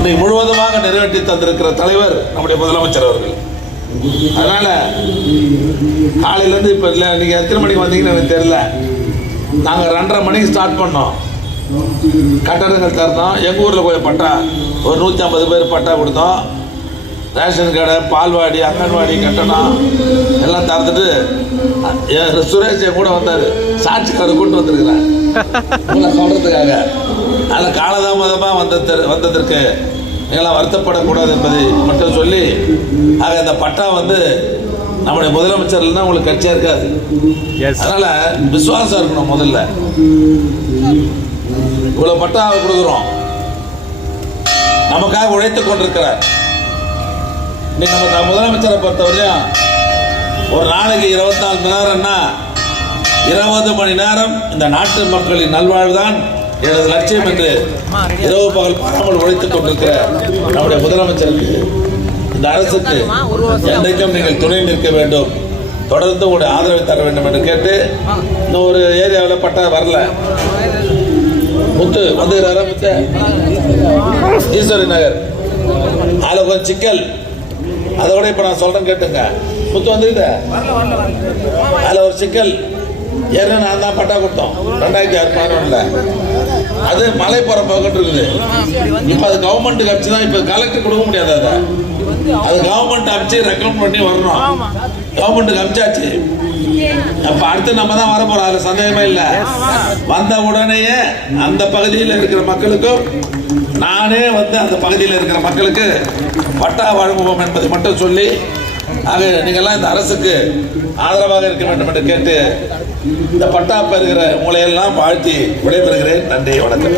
இன்னைக்கு முழுவதுமாக நிறைவேற்றி தந்திருக்கிற தலைவர் நம்முடைய முதலமைச்சர் அவர்கள். அதனால காலையிலேருந்து இப்போ இல்லை, நீங்கள் எத்தனை மணிக்கு வந்தீங்கன்னு எனக்கு தெரியல. நாங்கள் 2:30 மணிக்கு ஸ்டார்ட் பண்ணோம். கட்டடங்கள் தரணும். எங்கள் ஊரில் கொஞ்சம் பட்டா ஒரு 150 பேர் பட்டா கொடுத்தோம். ரேஷன் கடை, பால்வாடி, அங்கன்வாடி கட்டணம் எல்லாம் தந்துட்டு சுரேஷ் கூட வந்தார். சாட்சிக்காரர் கூட்டு வந்திருக்கிறார் சொல்றதுக்காக. அதில் காலதாமதமாக வந்ததற்கு எங்களாம் வருத்தப்படக்கூடாது என்பதை மட்டும் சொல்லி, ஆக இந்த பட்டா நம்முடைய முதலமைச்சர் இல்லைன்னா உங்களுக்கு கட்சியாக இருக்காது. அதனால விசுவாசம் இருக்கணும். முதல்ல இவ்வளோ பட்டாவை கொடுக்குறோம், நமக்காக உழைத்து கொண்டிருக்கிறார். இன்னைக்கு நம்ம முதலமைச்சரை பொறுத்தவரையும் ஒரு நாளைக்கு 24 மணி நேரம்னா 20 மணி நேரம் இந்த நாட்டு மக்களின் நல்வாழ்வுதான் எனது லட்சியம் என்று இரவு பகல் பாராமல் உழைத்துக் கொண்டிருக்கிற நம்முடைய முதலமைச்சருக்கு, இந்த அரசுக்கு என்றைக்கும் நீங்கள் துணை நிற்க வேண்டும், தொடர்ந்து உங்களுடைய ஆதரவை தர வேண்டும் என்று கேட்டு, இன்னும் ஒரு ஏரியாவில் பட்டா வரல. முத்து வந்துடுறாரா? முத்து ஈஸ்வரி நகர், அதில் கொஞ்சம் சிக்கல். அதை விட இப்போ நான் சொல்கிறேன் கேட்டுங்க. முத்து வந்துருந்த அதில் ஒரு சிக்கல். ஏன்னா நான் தான் பட்டா கொடுத்தோம் 2011. அது மலை போகிற பக்கம் இருக்குது. இப்போ அது கவர்மெண்ட்டுக்கு அடிச்சு தான். இப்போ கலெக்டர் கொடுக்க முடியாது. அது கவர்மெண்ட் அடிச்சு ரெக்கமெண்ட் பண்ணி வரணும். கவர்மெண்ட்டுக்கு அமிச்சாச்சு. அப்போ அடுத்து நம்ம தான் வர போகிறோம், அதில் சந்தேகமே இல்லை. வந்த உடனேயே அந்த பகுதியில் இருக்கிற மக்களுக்கும் நானே அந்த பகுதியில் இருக்கிற மக்களுக்கு பட்டா வழங்குவோம் என்பதை மட்டும் சொல்லி, ஆக நீங்கள்லாம் இந்த அரசுக்கு ஆதரவாக இருக்க வேண்டும் என்று கேட்டு, இந்த பட்டா பெறுகிற உங்களையெல்லாம் வாழ்த்தி விடைபெறுகிறேன். நன்றி, வணக்கம்.